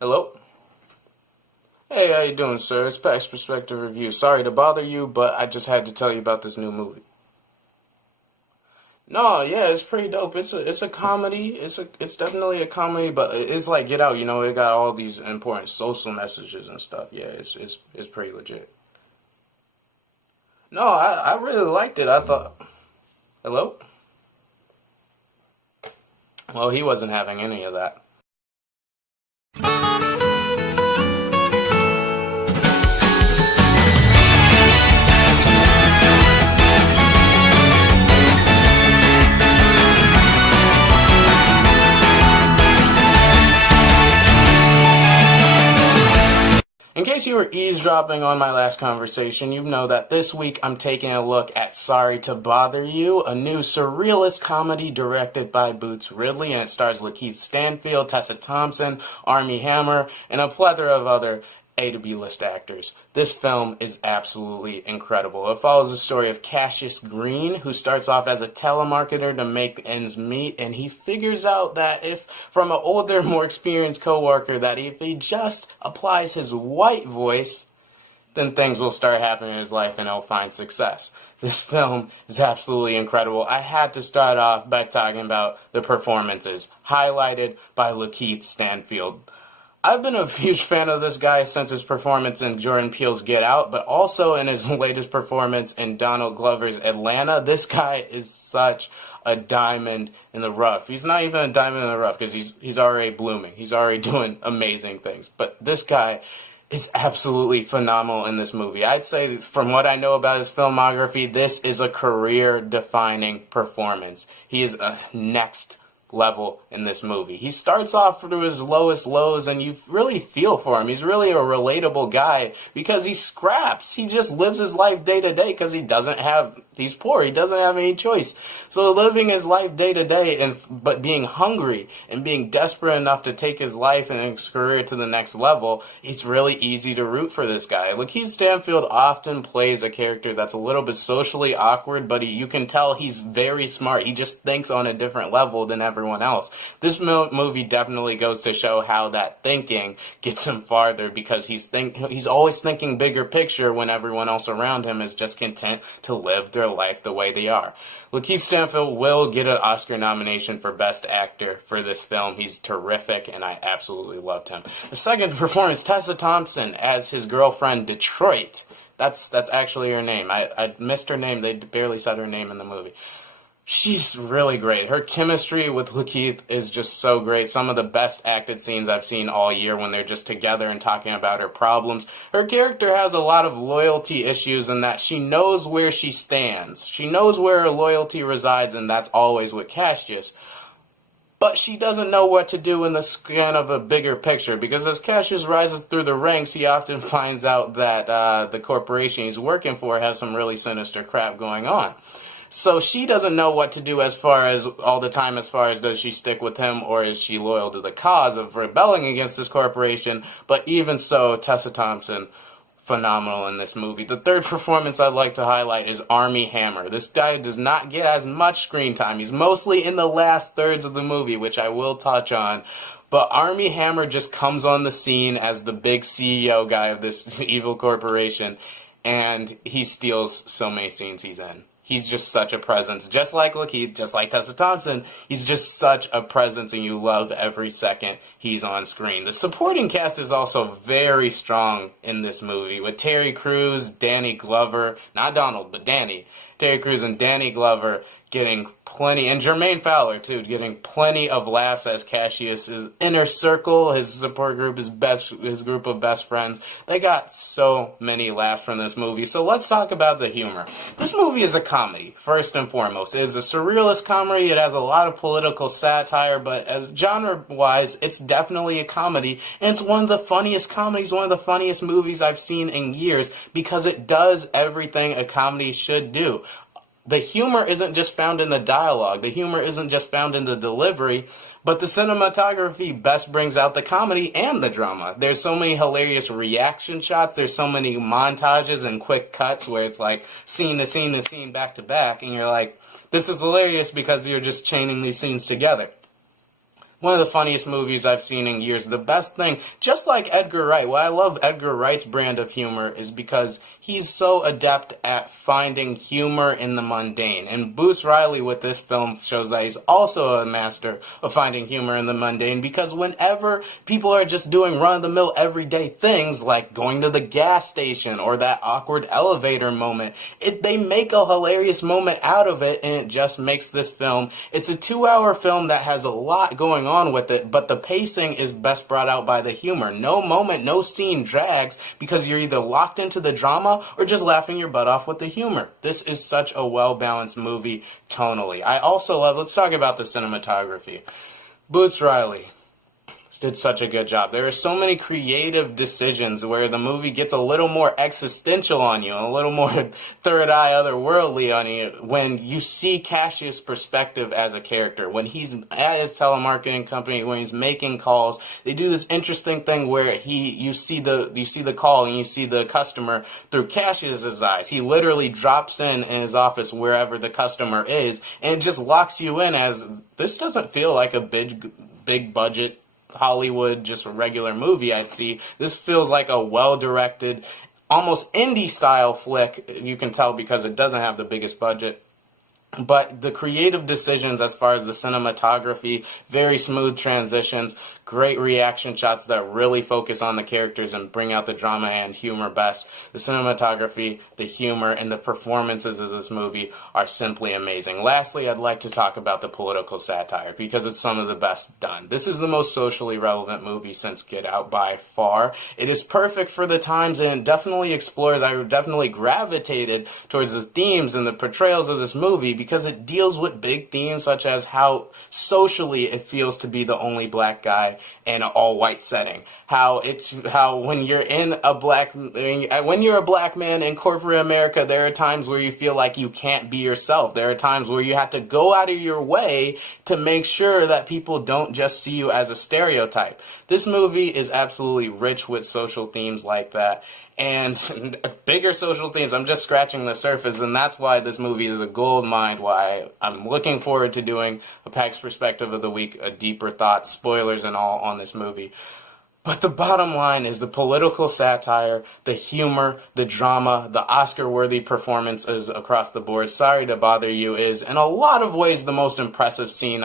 Hello? Hey, how you doing, sir? It's Pax Perspective Review. Sorry to bother you, but I just had to tell you about this new movie. No, yeah, it's pretty dope. It's a comedy. It's definitely a comedy, but it's like Get Out. It got all these important social messages and stuff. Yeah, it's pretty legit. No, I really liked it. I thought. Hello? Well, he wasn't having any of that. In case you were eavesdropping on my last conversation, you know that this week I'm taking a look at Sorry to Bother You, a new surrealist comedy directed by Boots Ridley, and it stars Lakeith Stanfield, Tessa Thompson, Armie Hammer, and a plethora of other A to B list actors. This film is absolutely incredible. It follows the story of Cassius Green, who starts off as a telemarketer to make ends meet, and he figures out that if, from an older, more experienced coworker, that if he just applies his white voice, then things will start happening in his life and he'll find success. This film is absolutely incredible. I had to start off by talking about the performances, highlighted by Lakeith Stanfield. I've been a huge fan of this guy since his performance in Jordan Peele's Get Out, but also in his latest performance in Donald Glover's Atlanta. This guy is such a diamond in the rough. He's not even a diamond in the rough because he's already blooming. He's already doing amazing things. But this guy is absolutely phenomenal in this movie. I'd say, from what I know about his filmography, this is a career-defining performance. He is a next level in this movie. He starts off through his lowest lows and you really feel for him. He's really a relatable guy because he scraps. He just lives his life day to day because he's poor. He doesn't have any choice. So living his life day to day but being hungry and being desperate enough to take his life and his career to the next level, it's really easy to root for this guy. Lakeith Stanfield often plays a character that's a little bit socially awkward, but you can tell he's very smart. He just thinks on a different level than everyone else. This movie definitely goes to show how that thinking gets him farther because he's always thinking bigger picture when everyone else around him is just content to live their life the way they are. Lakeith Stanfield will get an Oscar nomination for Best Actor for this film. He's terrific, and I absolutely loved him. The second performance, Tessa Thompson as his girlfriend, Detroit. That's actually her name. I missed her name. They barely said her name in the movie. She's really great. Her chemistry with Lakeith is just so great. Some of the best acted scenes I've seen all year when they're just together and talking about her problems. Her character has a lot of loyalty issues in that she knows where she stands. She knows where her loyalty resides, and that's always with Cassius. But she doesn't know what to do in the span of a bigger picture, because as Cassius rises through the ranks, he often finds out that the corporation he's working for has some really sinister crap going on. So she doesn't know what to do as far as does she stick with him or is she loyal to the cause of rebelling against this corporation. But even so, Tessa Thompson, phenomenal in this movie. The third performance I'd like to highlight is Armie Hammer. This guy does not get as much screen time. He's mostly in the last thirds of the movie, which I will touch on. But Armie Hammer just comes on the scene as the big CEO guy of this evil corporation, and he steals so many scenes he's in. He's just such a presence. Just like Lakeith, just like Tessa Thompson, he's just such a presence and you love every second he's on screen. The supporting cast is also very strong in this movie with Terry Crews, Danny Glover, not Donald, but Danny. Terry Crews and Danny Glover getting plenty, and Jermaine Fowler too, getting plenty of laughs as Cassius's inner circle, his support group, his group of best friends. They got so many laughs from this movie. So let's talk about the humor. This movie is a comedy, first and foremost. It is a surrealist comedy. It has a lot of political satire, but as genre-wise, it's definitely a comedy, and it's one of the funniest comedies, one of the funniest movies I've seen in years, because it does everything a comedy should do. The humor isn't just found in the dialogue. The humor isn't just found in the delivery, but the cinematography best brings out the comedy and the drama. There's so many hilarious reaction shots. There's so many montages and quick cuts where it's like scene to scene to scene back to back, and you're like, this is hilarious because you're just chaining these scenes together. One of the funniest movies I've seen in years. The best thing, just like Edgar Wright, why I love Edgar Wright's brand of humor is because he's so adept at finding humor in the mundane. And Boots Riley with this film shows that he's also a master of finding humor in the mundane, because whenever people are just doing run-of-the-mill everyday things like going to the gas station or that awkward elevator moment, they make a hilarious moment out of it, and it just makes this film. It's a 2-hour film that has a lot going on with it, but the pacing is best brought out by the humor. No moment, no scene drags because you're either locked into the drama or just laughing your butt off with the humor. This is such a well-balanced movie tonally. I also love, let's talk about the cinematography. Boots Riley did such a good job. There are so many creative decisions where the movie gets a little more existential on you, a little more third eye otherworldly on you when you see Cassius' perspective as a character. When he's at his telemarketing company, when he's making calls, they do this interesting thing where you see the call and you see the customer through Cassius' eyes. He literally drops in his office wherever the customer is, and it just locks you in as this doesn't feel like a big budget Hollywood, just a regular movie I'd see. This feels like a well-directed, almost indie-style flick. You can tell because it doesn't have the biggest budget. But the creative decisions as far as the cinematography, very smooth transitions, great reaction shots that really focus on the characters and bring out the drama and humor best. The cinematography, the humor, and the performances of this movie are simply amazing. Lastly, I'd like to talk about the political satire because it's some of the best done. This is the most socially relevant movie since Get Out by far. It is perfect for the times and it definitely explores, I definitely gravitated towards the themes and the portrayals of this movie because it deals with big themes such as how socially it feels to be the only black guy in an all-white setting. How when you're a black man in corporate America, there are times where you feel like you can't be yourself. There are times where you have to go out of your way to make sure that people don't just see you as a stereotype. This movie is absolutely rich with social themes like that. And bigger social themes. I'm just scratching the surface, and that's why this movie is a gold mine, why I'm looking forward to doing a PAX Perspective of the Week, a deeper thought, spoilers and all on this movie. But the bottom line is the political satire, the humor, the drama, the Oscar-worthy performances across the board. Sorry to Bother You is, in a lot of ways, the most impressive film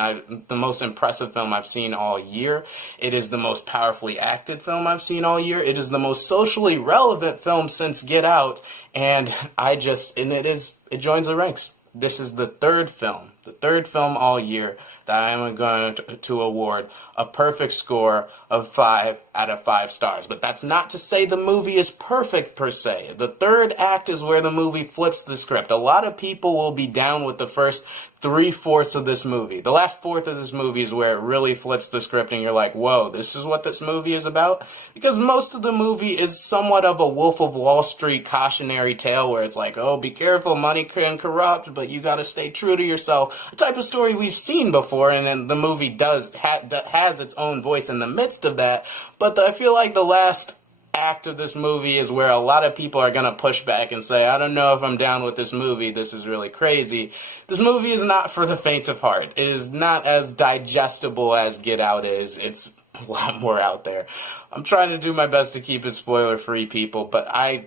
I've seen all year. It is the most powerfully acted film I've seen all year. It is the most socially relevant film since Get Out, and it joins the ranks. This is the third film all year that I am going to award a perfect score of 5 out of 5 stars. But that's not to say the movie is perfect per se. The third act is where the movie flips the script. A lot of people will be down with the first 3/4 of this movie. The last fourth of this movie is where it really flips the script and you're like, whoa, this is what this movie is about? Because most of the movie is somewhat of a Wolf of Wall Street cautionary tale where it's like, oh, be careful, money can corrupt, but you gotta stay true to yourself. A type of story we've seen before, and then the movie has its own voice in the midst of that. But I feel like the last act of this movie is where a lot of people are going to push back and say, I don't know if I'm down with this movie, this is really crazy. This movie is not for the faint of heart. It is not as digestible as Get Out is. It's a lot more out there. I'm trying to do my best to keep it spoiler-free, people, but I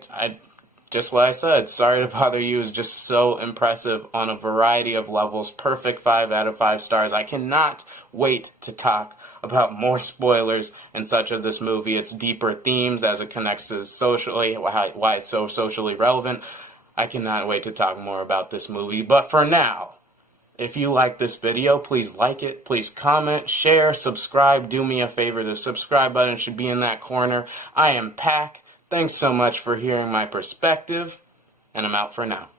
just what I said, Sorry to Bother You is just so impressive on a variety of levels. Perfect 5 out of 5 stars. I cannot wait to talk about more spoilers and such of this movie, its deeper themes as it connects to socially, why it's so socially relevant. I cannot wait to talk more about this movie. But for now, if you like this video, please like it, please comment, share, subscribe. Do me a favor, the subscribe button should be in that corner. I am Pac. Thanks so much for hearing my perspective, and I'm out for now.